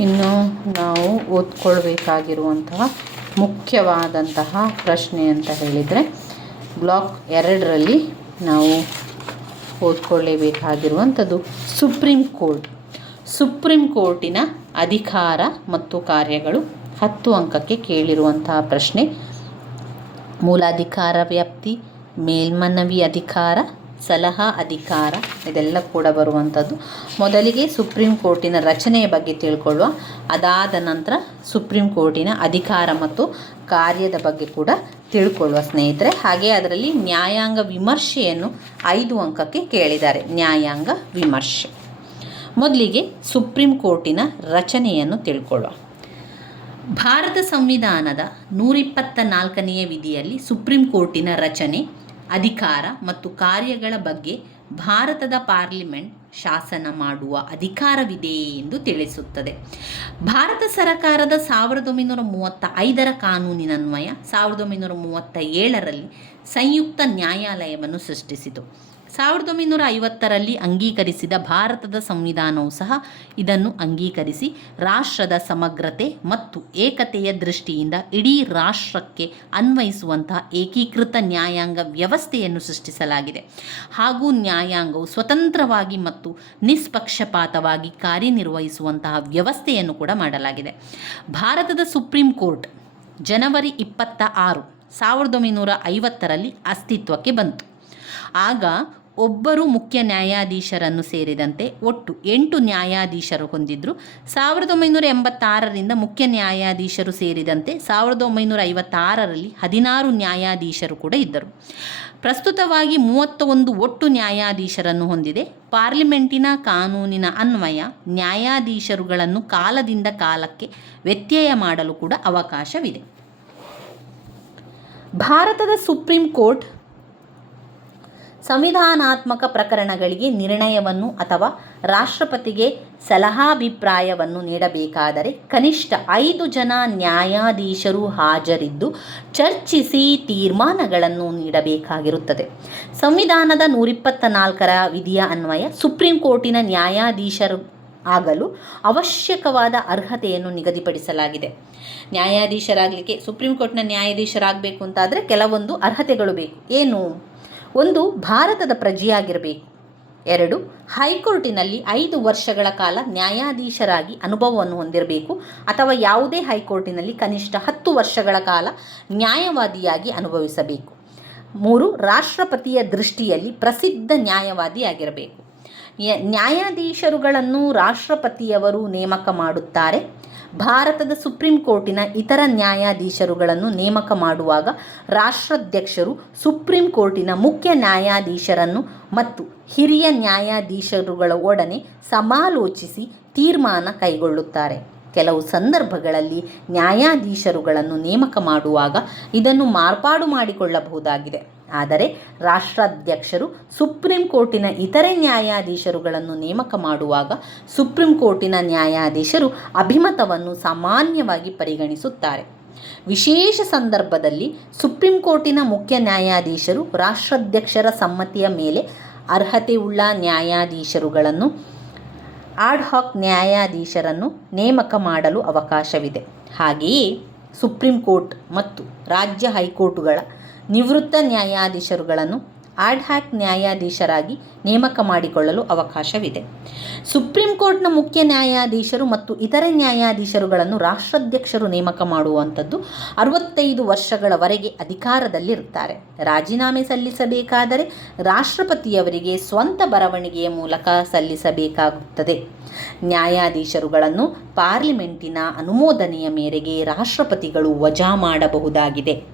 ಇನ್ನು ನಾವು ಓದ್ಕೊಳ್ಬೇಕಾಗಿರುವಂತಹ ಮುಖ್ಯವಾದಂತಹ ಪ್ರಶ್ನೆ ಅಂತ ಹೇಳಿದರೆ, ಬ್ಲಾಕ್ ಎರಡರಲ್ಲಿ ನಾವು ಓದ್ಕೊಳ್ಳೇಬೇಕಾಗಿರುವಂಥದ್ದು ಸುಪ್ರೀಂ ಕೋರ್ಟ್. ಸುಪ್ರೀಂ ಕೋರ್ಟಿನ ಅಧಿಕಾರ ಮತ್ತು ಕಾರ್ಯಗಳು ಹತ್ತು ಅಂಕಕ್ಕೆ ಕೇಳಿರುವಂತಹ ಪ್ರಶ್ನೆ. ಮೂಲಾಧಿಕಾರ ವ್ಯಾಪ್ತಿ, ಮೇಲ್ಮನವಿ ಅಧಿಕಾರ ಸಲಹಾ, ಅಧಿಕಾರ, ಇದೆಲ್ಲ ಕೂಡ ಬರುವಂಥದ್ದು. ಮೊದಲಿಗೆ ಸುಪ್ರೀಂ ಕೋರ್ಟಿನ ರಚನೆಯ ಬಗ್ಗೆ ತಿಳ್ಕೊಳ್ಳುವ. ಅದಾದ ನಂತರ ಸುಪ್ರೀಂ ಕೋರ್ಟಿನ ಅಧಿಕಾರ ಮತ್ತು ಕಾರ್ಯದ ಬಗ್ಗೆ ಕೂಡ ತಿಳ್ಕೊಳ್ಳುವ ಸ್ನೇಹಿತರೆ. ಹಾಗೆ ಅದರಲ್ಲಿ ನ್ಯಾಯಾಂಗ ವಿಮರ್ಶೆಯನ್ನು ಐದು ಅಂಕಕ್ಕೆ ಕೇಳಿದ್ದಾರೆ. ನ್ಯಾಯಾಂಗ ವಿಮರ್ಶೆ. ಮೊದಲಿಗೆ ಸುಪ್ರೀಂ ಕೋರ್ಟಿನ ರಚನೆಯನ್ನು ತಿಳ್ಕೊಳ್ಳುವ. ಭಾರತ ಸಂವಿಧಾನದ ನೂರಿಪ್ಪತ್ತ ನಾಲ್ಕನೆಯ ವಿಧಿಯಲ್ಲಿ ಸುಪ್ರೀಂ ಕೋರ್ಟಿನ ರಚನೆ ಅಧಿಕಾರ ಮತ್ತು ಕಾರ್ಯಗಳ ಬಗ್ಗೆ ಭಾರತದ ಪಾರ್ಲಿಮೆಂಟ್ ಶಾಸನ ಮಾಡುವ ಅಧಿಕಾರವಿದೆ ಎಂದು ತಿಳಿಸುತ್ತದೆ. ಭಾರತ ಸರಕಾರದ ಸಾವಿರದ ಒಂಬೈನೂರ ಮೂವತ್ತ ಐದರ ಕಾನೂನಿನನ್ವಯ ಸಾವಿರದ ಒಂಬೈನೂರ ಮೂವತ್ತ ಏಳರಲ್ಲಿ ಸಂಯುಕ್ತ ನ್ಯಾಯಾಲಯವನ್ನು ಸೃಷ್ಟಿಸಿತು. ಸಾವಿರದ ಒಂಬೈನೂರ ಐವತ್ತರಲ್ಲಿ ಅಂಗೀಕರಿಸಿದ ಭಾರತದ ಸಂವಿಧಾನವು ಸಹ ಇದನ್ನು ಅಂಗೀಕರಿಸಿ, ರಾಷ್ಟ್ರದ ಸಮಗ್ರತೆ ಮತ್ತು ಏಕತೆಯ ದೃಷ್ಟಿಯಿಂದ ಇಡೀ ರಾಷ್ಟ್ರಕ್ಕೆ ಅನ್ವಯಿಸುವಂತಹ ಏಕೀಕೃತ ನ್ಯಾಯಾಂಗ ವ್ಯವಸ್ಥೆಯನ್ನು ಸೃಷ್ಟಿಸಲಾಗಿದೆ. ಹಾಗೂ ನ್ಯಾಯಾಂಗವು ಸ್ವತಂತ್ರವಾಗಿ ಮತ್ತು ನಿಷ್ಪಕ್ಷಪಾತವಾಗಿ ಕಾರ್ಯನಿರ್ವಹಿಸುವಂತಹ ವ್ಯವಸ್ಥೆಯನ್ನು ಕೂಡ ಮಾಡಲಾಗಿದೆ. ಭಾರತದ ಸುಪ್ರೀಂ ಕೋರ್ಟ್ ಜನವರಿ ಇಪ್ಪತ್ತ ಆರು, ಸಾವಿರದ ಒಂಬೈನೂರ ಐವತ್ತರಲ್ಲಿ ಅಸ್ತಿತ್ವಕ್ಕೆ ಬಂತು. ಆಗ ಒಬ್ಬರು ಮುಖ್ಯ ನ್ಯಾಯಾಧೀಶರನ್ನು ಸೇರಿದಂತೆ ಒಟ್ಟು ಎಂಟು ನ್ಯಾಯಾಧೀಶರು ಹೊಂದಿದ್ರು. ಸಾವಿರದ ಒಂಬೈನೂರ ಎಂಬತ್ತಾರರಿಂದ ಮುಖ್ಯ ನ್ಯಾಯಾಧೀಶರು ಸೇರಿದಂತೆ ಸಾವಿರದ ಒಂಬೈನೂರ ಐವತ್ತಾರರಲ್ಲಿ ಹದಿನಾರು ನ್ಯಾಯಾಧೀಶರು ಕೂಡ ಇದ್ದರು. ಪ್ರಸ್ತುತವಾಗಿ ಮೂವತ್ತ ಒಂದು ಒಟ್ಟು ನ್ಯಾಯಾಧೀಶರನ್ನು ಹೊಂದಿದೆ. ಪಾರ್ಲಿಮೆಂಟಿನ ಕಾನೂನಿನ ಅನ್ವಯ ನ್ಯಾಯಾಧೀಶರುಗಳನ್ನು ಕಾಲದಿಂದ ಕಾಲಕ್ಕೆ ವ್ಯತ್ಯಯ ಮಾಡಲು ಕೂಡ ಅವಕಾಶವಿದೆ. ಭಾರತದ ಸುಪ್ರೀಂ ಕೋರ್ಟ್ ಸಂವಿಧಾನಾತ್ಮಕ ಪ್ರಕರಣಗಳಿಗೆ ನಿರ್ಣಯವನ್ನು ಅಥವಾ ರಾಷ್ಟ್ರಪತಿಗೆ ಸಲಹಾಭಿಪ್ರಾಯವನ್ನು ನೀಡಬೇಕಾದರೆ ಕನಿಷ್ಠ ಐದು ಜನ ನ್ಯಾಯಾಧೀಶರು ಹಾಜರಿದ್ದು ಚರ್ಚಿಸಿ ತೀರ್ಮಾನಗಳನ್ನು ನೀಡಬೇಕಾಗಿರುತ್ತದೆ. ಸಂವಿಧಾನದ ನೂರಿಪ್ಪತ್ತ ನಾಲ್ಕರ ವಿಧಿಯ ಅನ್ವಯ ಸುಪ್ರೀಂ ಕೋರ್ಟಿನ ನ್ಯಾಯಾಧೀಶರು ಆಗಲು ಅವಶ್ಯಕವಾದ ಅರ್ಹತೆಯನ್ನು ನಿಗದಿಪಡಿಸಲಾಗಿದೆ. ನ್ಯಾಯಾಧೀಶರಾಗಲಿಕ್ಕೆ ಸುಪ್ರೀಂ ಕೋರ್ಟ್ನ ನ್ಯಾಯಾಧೀಶರಾಗಬೇಕು ಅಂತಾದರೆ ಕೆಲವೊಂದು ಅರ್ಹತೆಗಳು ಬೇಕು. ಏನು? ಒಂದು ಭಾರತದ ಪ್ರಜೆಯಾಗಿರಬೇಕು. ಎರಡು, ಹೈಕೋರ್ಟಿನಲ್ಲಿ ಐದು ವರ್ಷಗಳ ಕಾಲ ನ್ಯಾಯಾಧೀಶರಾಗಿ ಅನುಭವವನ್ನು ಹೊಂದಿರಬೇಕು ಅಥವಾ ಯಾವುದೇ ಹೈಕೋರ್ಟಿನಲ್ಲಿ ಕನಿಷ್ಠ ಹತ್ತು ವರ್ಷಗಳ ಕಾಲ ನ್ಯಾಯವಾದಿಯಾಗಿ ಅನುಭವಿಸಬೇಕು. ಮೂರು, ರಾಷ್ಟ್ರಪತಿಯ ದೃಷ್ಟಿಯಲ್ಲಿ ಪ್ರಸಿದ್ಧ ನ್ಯಾಯವಾದಿಯಾಗಿರಬೇಕು. ನ್ಯಾಯಾಧೀಶರುಗಳನ್ನು ರಾಷ್ಟ್ರಪತಿಯವರು ನೇಮಕ ಮಾಡುತ್ತಾರೆ. ಭಾರತದ ಸುಪ್ರೀಂ ಕೋರ್ಟಿನ ಇತರ ನ್ಯಾಯಾಧೀಶರುಗಳನ್ನು ನೇಮಕ ಮಾಡುವಾಗ ರಾಷ್ಟ್ರಾಧ್ಯಕ್ಷರು ಸುಪ್ರೀಂ ಕೋರ್ಟಿನ ಮುಖ್ಯ ನ್ಯಾಯಾಧೀಶರನ್ನು ಮತ್ತು ಹಿರಿಯ ನ್ಯಾಯಾಧೀಶರುಗಳ ಒಡನೆ ಸಮಾಲೋಚಿಸಿ ತೀರ್ಮಾನ ಕೈಗೊಳ್ಳುತ್ತಾರೆ. ಕೆಲವು ಸಂದರ್ಭಗಳಲ್ಲಿ ನ್ಯಾಯಾಧೀಶರುಗಳನ್ನು ನೇಮಕ ಮಾಡುವಾಗ ಇದನ್ನು ಮಾರ್ಪಾಡು ಮಾಡಿಕೊಳ್ಳಬಹುದಾಗಿದೆ. ಆದರೆ ರಾಷ್ಟ್ರಾಧ್ಯಕ್ಷರು ಸುಪ್ರೀಂ ಕೋರ್ಟಿನ ಇತರೆ ನ್ಯಾಯಾಧೀಶರುಗಳನ್ನು ನೇಮಕ ಮಾಡುವಾಗ ಸುಪ್ರೀಂ ಕೋರ್ಟಿನ ನ್ಯಾಯಾಧೀಶರು ಅಭಿಮತವನ್ನು ಸಾಮಾನ್ಯವಾಗಿ ಪರಿಗಣಿಸುತ್ತಾರೆ. ವಿಶೇಷ ಸಂದರ್ಭದಲ್ಲಿ ಸುಪ್ರೀಂ ಕೋರ್ಟಿನ ಮುಖ್ಯ ನ್ಯಾಯಾಧೀಶರು ರಾಷ್ಟ್ರಾಧ್ಯಕ್ಷರ ಸಮ್ಮತಿಯ ಮೇಲೆ ಅರ್ಹತೆಯುಳ್ಳ ನ್ಯಾಯಾಧೀಶರುಗಳನ್ನು ಆಡ್ಹಾಕ್ ನ್ಯಾಯಾಧೀಶರನ್ನು ನೇಮಕ ಮಾಡಲು ಅವಕಾಶವಿದೆ. ಹಾಗೆಯೇ ಸುಪ್ರೀಂ ಕೋರ್ಟ್ ಮತ್ತು ರಾಜ್ಯ ಹೈಕೋರ್ಟುಗಳ ನಿವೃತ್ತ ನ್ಯಾಯಾಧೀಶರುಗಳನ್ನು ಆಡ್ಹ್ಯಾಕ್ ನ್ಯಾಯಾಧೀಶರಾಗಿ ನೇಮಕ ಮಾಡಿಕೊಳ್ಳಲು ಅವಕಾಶವಿದೆ. ಸುಪ್ರೀಂ ಕೋರ್ಟ್ನ ಮುಖ್ಯ ನ್ಯಾಯಾಧೀಶರು ಮತ್ತು ಇತರೆ ನ್ಯಾಯಾಧೀಶರುಗಳನ್ನು ರಾಷ್ಟ್ರಾಧ್ಯಕ್ಷರು ನೇಮಕ ಮಾಡುವಂಥದ್ದು ಅರವತ್ತೈದು ವರ್ಷಗಳವರೆಗೆ ಅಧಿಕಾರದಲ್ಲಿರುತ್ತಾರೆ. ರಾಜೀನಾಮೆ ಸಲ್ಲಿಸಬೇಕಾದರೆ ರಾಷ್ಟ್ರಪತಿಯವರಿಗೆ ಸ್ವಂತ ಬರವಣಿಗೆಯ ಮೂಲಕ ಸಲ್ಲಿಸಬೇಕಾಗುತ್ತದೆ. ನ್ಯಾಯಾಧೀಶರುಗಳನ್ನು ಪಾರ್ಲಿಮೆಂಟಿನ ಅನುಮೋದನೆಯ ಮೇರೆಗೆ ರಾಷ್ಟ್ರಪತಿಗಳು ವಜಾ ಮಾಡಬಹುದಾಗಿದೆ.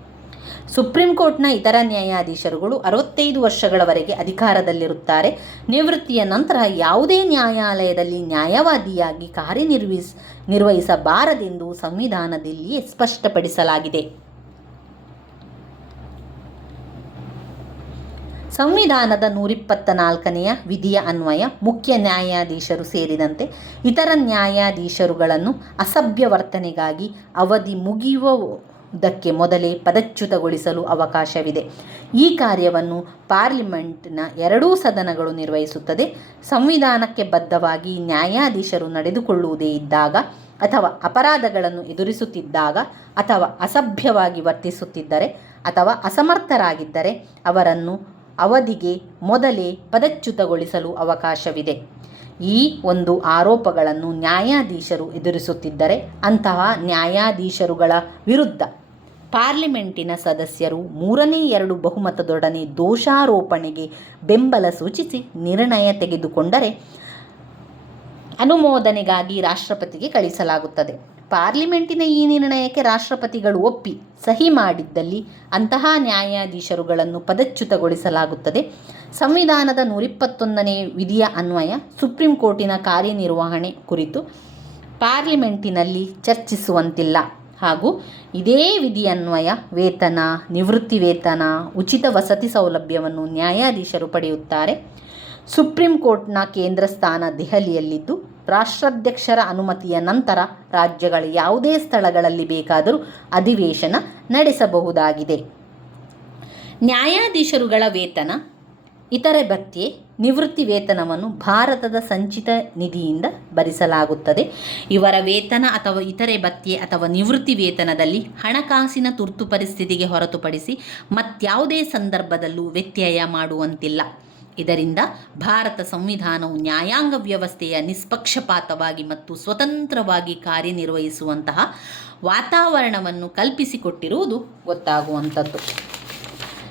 ಸುಪ್ರೀಂ ಕೋರ್ಟ್ನ ಇತರ ನ್ಯಾಯಾಧೀಶರುಗಳು ಅರವತ್ತೈದು ವರ್ಷಗಳವರೆಗೆ ಅಧಿಕಾರದಲ್ಲಿರುತ್ತಾರೆ. ನಿವೃತ್ತಿಯ ನಂತರ ಯಾವುದೇ ನ್ಯಾಯಾಲಯದಲ್ಲಿ ನ್ಯಾಯವಾದಿಯಾಗಿ ಕಾರ್ಯನಿರ್ವಹಿಸ, ನಿರ್ವಹಿಸಬಾರದೆಂದು ಸಂವಿಧಾನದಲ್ಲಿಯೇ ಸ್ಪಷ್ಟಪಡಿಸಲಾಗಿದೆ. ಸಂವಿಧಾನದ ನೂರಿಪ್ಪತ್ತ ನಾಲ್ಕನೆಯ ವಿಧಿಯ ಅನ್ವಯ ಮುಖ್ಯ ನ್ಯಾಯಾಧೀಶರು ಸೇರಿದಂತೆ ಇತರ ನ್ಯಾಯಾಧೀಶರುಗಳನ್ನು ಅಸಭ್ಯ ವರ್ತನೆಗಾಗಿ ಅವಧಿ ಮುಗಿಯುವುದಕ್ಕೆ ಮೊದಲೇ ಪದಚ್ಯುತಗೊಳಿಸಲು ಅವಕಾಶವಿದೆ. ಈ ಕಾರ್ಯವನ್ನು ಪಾರ್ಲಿಮೆಂಟ್ನ ಎರಡೂ ಸದನಗಳು ನಿರ್ವಹಿಸುತ್ತದೆ. ಸಂವಿಧಾನಕ್ಕೆ ಬದ್ಧವಾಗಿ ನ್ಯಾಯಾಧೀಶರು ನಡೆದುಕೊಳ್ಳುವುದೇ ಇದ್ದಾಗ ಅಥವಾ ಅಪರಾಧಗಳನ್ನು ಎದುರಿಸುತ್ತಿದ್ದಾಗ ಅಥವಾ ಅಸಭ್ಯವಾಗಿ ವರ್ತಿಸುತ್ತಿದ್ದರೆ ಅಥವಾ ಅಸಮರ್ಥರಾಗಿದ್ದರೆ ಅವರನ್ನು ಅವಧಿಗೆ ಮೊದಲೇ ಪದಚ್ಯುತಗೊಳಿಸಲು ಅವಕಾಶವಿದೆ. ಈ ಒಂದು ಆರೋಪಗಳನ್ನು ನ್ಯಾಯಾಧೀಶರು ಎದುರಿಸುತ್ತಿದ್ದರೆ ಅಂತಹ ನ್ಯಾಯಾಧೀಶರುಗಳ ವಿರುದ್ಧ ಪಾರ್ಲಿಮೆಂಟಿನ ಸದಸ್ಯರು ಮೂರನೇ ಎರಡು ಬಹುಮತದೊಡನೆ ದೋಷಾರೋಪಣೆಗೆ ಬೆಂಬಲ ಸೂಚಿಸಿ ನಿರ್ಣಯ ತೆಗೆದುಕೊಂಡರೆ ಅನುಮೋದನೆಗಾಗಿ ರಾಷ್ಟ್ರಪತಿಗೆ ಕಳಿಸಲಾಗುತ್ತದೆ. ಪಾರ್ಲಿಮೆಂಟಿನ ಈ ನಿರ್ಣಯಕ್ಕೆ ರಾಷ್ಟ್ರಪತಿಗಳು ಒಪ್ಪಿ ಸಹಿ ಮಾಡಿದ್ದಲ್ಲಿ ಅಂತಹ ನ್ಯಾಯಾಧೀಶರುಗಳನ್ನು ಪದಚ್ಯುತಗೊಳಿಸಲಾಗುತ್ತದೆ. ಸಂವಿಧಾನದ ನೂರಿಪ್ಪತ್ತೊಂದನೇ ವಿಧಿಯ ಅನ್ವಯ ಸುಪ್ರೀಂ ಕೋರ್ಟಿನ ಕಾರ್ಯನಿರ್ವಹಣೆ ಕುರಿತು ಪಾರ್ಲಿಮೆಂಟಿನಲ್ಲಿ ಚರ್ಚಿಸುವಂತಿಲ್ಲ. ಹಾಗೂ ಇದೇ ವಿಧಿಯನ್ವಯ ವೇತನ, ನಿವೃತ್ತಿ ವೇತನ, ಉಚಿತ ವಸತಿ ಸೌಲಭ್ಯವನ್ನು ನ್ಯಾಯಾಧೀಶರು ಪಡೆಯುತ್ತಾರೆ. ಸುಪ್ರೀಂ ಕೋರ್ಟ್ನ ಕೇಂದ್ರ ಸ್ಥಾನ ದೆಹಲಿಯಲ್ಲಿದ್ದು, ರಾಷ್ಟ್ರಾಧ್ಯಕ್ಷರ ಅನುಮತಿಯ ನಂತರ ರಾಜ್ಯಗಳ ಯಾವುದೇ ಸ್ಥಳಗಳಲ್ಲಿ ಬೇಕಾದರೂ ಅಧಿವೇಶನ ನಡೆಸಬಹುದಾಗಿದೆ. ನ್ಯಾಯಾಧೀಶರುಗಳ ವೇತನ ಇತರೆ ಭತ್ಯೆ ನಿವೃತ್ತಿ ವೇತನವನ್ನು ಭಾರತದ ಸಂಚಿತ ನಿಧಿಯಿಂದ ಭರಿಸಲಾಗುತ್ತದೆ. ಇವರ ವೇತನ ಅಥವಾ ಇತರೆ ಭತ್ಯೆ ಅಥವಾ ನಿವೃತ್ತಿ ವೇತನದಲ್ಲಿ ಹಣಕಾಸಿನ ತುರ್ತು ಪರಿಸ್ಥಿತಿಗೆ ಹೊರತುಪಡಿಸಿ ಮತ್ಯಾವುದೇ ಸಂದರ್ಭದಲ್ಲೂ ವ್ಯತ್ಯಯ ಮಾಡುವಂತಿಲ್ಲ. ಇದರಿಂದ ಭಾರತ ಸಂವಿಧಾನವು ನ್ಯಾಯಾಂಗ ವ್ಯವಸ್ಥೆಯ ನಿಷ್ಪಕ್ಷಪಾತವಾಗಿ ಮತ್ತು ಸ್ವತಂತ್ರವಾಗಿ ಕಾರ್ಯನಿರ್ವಹಿಸುವಂತಹ ವಾತಾವರಣವನ್ನು ಕಲ್ಪಿಸಿಕೊಟ್ಟಿರುವುದು ಗೊತ್ತಾಗುವಂಥದ್ದು.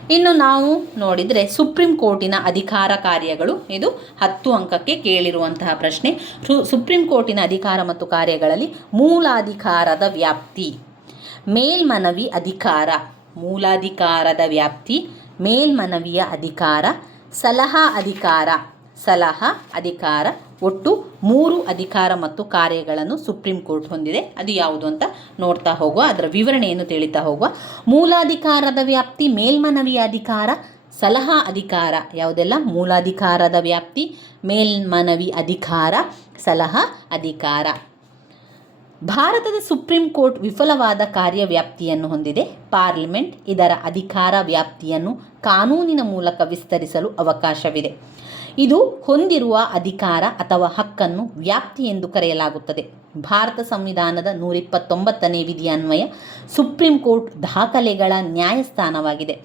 ಇನ್ನು ನಾವು ನೋಡಿದರೆ ಸುಪ್ರೀಂ ಕೋರ್ಟಿನ ಅಧಿಕಾರ ಕಾರ್ಯಗಳು, ಇದು ಹತ್ತು ಅಂಕಕ್ಕೆ ಕೇಳಿರುವಂತಹ ಪ್ರಶ್ನೆ. ಸುಪ್ರೀಂ ಕೋರ್ಟಿನ ಅಧಿಕಾರ ಮತ್ತು ಕಾರ್ಯಗಳಲ್ಲಿ ಮೂಲಾಧಿಕಾರದ ವ್ಯಾಪ್ತಿ. ಮೇಲ್ಮನವಿ ಅಧಿಕಾರ, ಮೂಲಾಧಿಕಾರದ ವ್ಯಾಪ್ತಿ. ಮೇಲ್ಮನವಿಯ ಅಧಿಕಾರ, ಸಲಹಾ ಅಧಿಕಾರ ಸಲಹಾ ಅಧಿಕಾರ ಒಟ್ಟು ಮೂರು ಅಧಿಕಾರ ಮತ್ತು ಕಾರ್ಯಗಳನ್ನು ಸುಪ್ರೀಂ ಕೋರ್ಟ್ ಹೊಂದಿದೆ. ಅದು ಯಾವುದು ಅಂತ ನೋಡ್ತಾ ಹೋಗುವ, ಅದರ ವಿವರಣೆಯನ್ನು ತಿಳಿತಾ ಹೋಗುವ. ಮೂಲಾಧಿಕಾರದ ವ್ಯಾಪ್ತಿ ಮೇಲ್ಮನವಿಯ ಅಧಿಕಾರ, ಸಲಹಾ ಅಧಿಕಾರ ಯಾವುದೆಲ್ಲ? ಮೂಲಾಧಿಕಾರದ ವ್ಯಾಪ್ತಿ, ಮೇಲ್ಮನವಿ ಅಧಿಕಾರ, ಸಲಹಾ ಅಧಿಕಾರ. ಭಾರತದ ಸುಪ್ರೀಂ ಕೋರ್ಟ್ ವಿಫಲವಾದ ಕಾರ್ಯವ್ಯಾಪ್ತಿಯನ್ನು ಹೊಂದಿದೆ. ಪಾರ್ಲಿಮೆಂಟ್ ಇದರ ಅಧಿಕಾರ ವ್ಯಾಪ್ತಿಯನ್ನು ಕಾನೂನಿನ ಮೂಲಕ ವಿಸ್ತರಿಸಲು ಅವಕಾಶವಿದೆ. ಇದು ಹೊಂದಿರುವ ಅಧಿಕಾರ ಅಥವಾ ಹಕ್ಕನ್ನು ವ್ಯಾಪ್ತಿ ಎಂದು ಕರೆಯಲಾಗುತ್ತದೆ. ಭಾರತ ಸಂವಿಧಾನದ ನೂರಿಪ್ಪತ್ತೊಂಬತ್ತನೇ ವಿಧಿಯನ್ವಯ ಸುಪ್ರೀಂ ಕೋರ್ಟ್ ದಾಖಲೆಗಳ ನ್ಯಾಯಸ್ಥಾನವಾಗಿದೆ.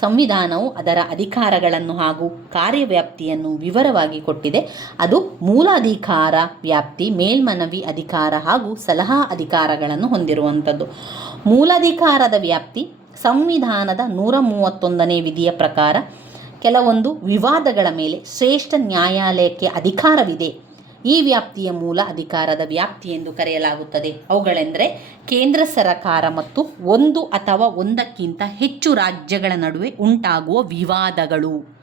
ಸಂವಿಧಾನವು ಅದರ ಅಧಿಕಾರಗಳನ್ನು ಹಾಗೂ ಕಾರ್ಯವ್ಯಾಪ್ತಿಯನ್ನು ವಿವರವಾಗಿ ಕೊಟ್ಟಿದೆ. ಅದು ಮೂಲಾಧಿಕಾರ ವ್ಯಾಪ್ತಿ, ಮೇಲ್ಮನವಿ ಅಧಿಕಾರ ಹಾಗೂ ಸಲಹಾ ಅಧಿಕಾರಗಳನ್ನು ಹೊಂದಿರುವಂಥದ್ದು. ಮೂಲಾಧಿಕಾರದ ವ್ಯಾಪ್ತಿ, ಸಂವಿಧಾನದ ನೂರ ಮೂವತ್ತೊಂದನೇ ವಿಧಿಯ ಪ್ರಕಾರ ಕೆಲವೊಂದು ವಿವಾದಗಳ ಮೇಲೆ ಶ್ರೇಷ್ಠ ನ್ಯಾಯಾಲಯಕ್ಕೆ ಅಧಿಕಾರವಿದೆ. ಈ ವ್ಯಾಪ್ತಿಯ ಮೂಲ ಅಧಿಕಾರದ ವ್ಯಾಪ್ತಿ ಎಂದು ಕರೆಯಲಾಗುತ್ತದೆ. ಅವುಗಳೆಂದರೆ ಕೇಂದ್ರ ಸರಕಾರ ಮತ್ತು ಒಂದು ಅಥವಾ ಒಂದಕ್ಕಿಂತ ಹೆಚ್ಚು ರಾಜ್ಯಗಳ ನಡುವೆ ಉಂಟಾಗುವ ವಿವಾದಗಳು.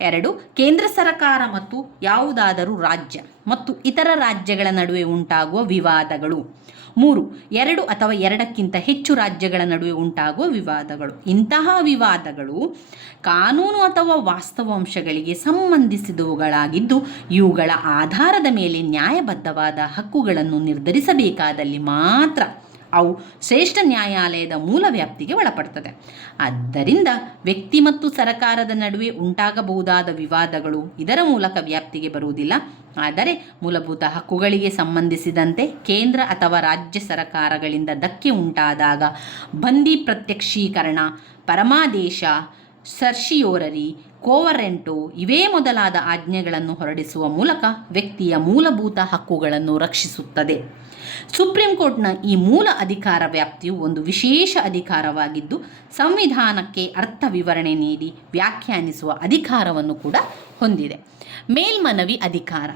ಎರಡು, ಕೇಂದ್ರ ಸರಕಾರ ಮತ್ತು ಯಾವುದಾದರೂ ರಾಜ್ಯ ಮತ್ತು ಇತರ ರಾಜ್ಯಗಳ ನಡುವೆ ಉಂಟಾಗುವ ವಿವಾದಗಳು. ಮೂರು, ಎರಡು ಅಥವಾ ಎರಡಕ್ಕಿಂತ ಹೆಚ್ಚು ರಾಜ್ಯಗಳ ನಡುವೆ ಉಂಟಾಗುವ ವಿವಾದಗಳು. ಇಂತಹ ವಿವಾದಗಳು ಕಾನೂನು ಅಥವಾ ವಾಸ್ತವಾಂಶಗಳಿಗೆ ಸಂಬಂಧಿಸಿದವುಗಳಾಗಿದ್ದು, ಇವುಗಳ ಆಧಾರದ ಮೇಲೆ ನ್ಯಾಯಬದ್ಧವಾದ ಹಕ್ಕುಗಳನ್ನು ನಿರ್ಧರಿಸಬೇಕಾದಲ್ಲಿ ಮಾತ್ರ ಅವು ಶ್ರೇಷ್ಠ ನ್ಯಾಯಾಲಯದ ಮೂಲ ವ್ಯಾಪ್ತಿಗೆ ಒಳಪಡ್ತದೆ. ಆದ್ದರಿಂದ ವ್ಯಕ್ತಿ ಮತ್ತು ಸರಕಾರದ ನಡುವೆ ಉಂಟಾಗಬಹುದಾದ ವಿವಾದಗಳು ಇದರ ಮೂಲಕ ವ್ಯಾಪ್ತಿಗೆ ಬರುವುದಿಲ್ಲ. ಆದರೆ ಮೂಲಭೂತ ಹಕ್ಕುಗಳಿಗೆ ಸಂಬಂಧಿಸಿದಂತೆ ಕೇಂದ್ರ ಅಥವಾ ರಾಜ್ಯ ಸರಕಾರಗಳಿಂದ ಧಕ್ಕೆ ಉಂಟಾದಾಗ ಬಂದಿ ಪ್ರತ್ಯಕ್ಷೀಕರಣ, ಪರಮಾದೇಶ ಸರ್ಶಿಯೋರರಿ ಕೋವರೆಂಟೋ ಇವೇ ಮೊದಲಾದ ಆಜ್ಞೆಗಳನ್ನು ಹೊರಡಿಸುವ ಮೂಲಕ ವ್ಯಕ್ತಿಯ ಮೂಲಭೂತ ಹಕ್ಕುಗಳನ್ನು ರಕ್ಷಿಸುತ್ತದೆ. ಸುಪ್ರೀಂ ಕೋರ್ಟ್ನ ಈ ಮೂಲ ಅಧಿಕಾರ ವ್ಯಾಪ್ತಿಯು ಒಂದು ವಿಶೇಷ ಅಧಿಕಾರವಾಗಿದ್ದು, ಸಂವಿಧಾನಕ್ಕೆ ಅರ್ಥ ವಿವರಣೆ ನೀಡಿ ವ್ಯಾಖ್ಯಾನಿಸುವ ಅಧಿಕಾರವನ್ನು ಕೂಡ ಹೊಂದಿದೆ. ಮೇಲ್ಮನವಿ ಅಧಿಕಾರ.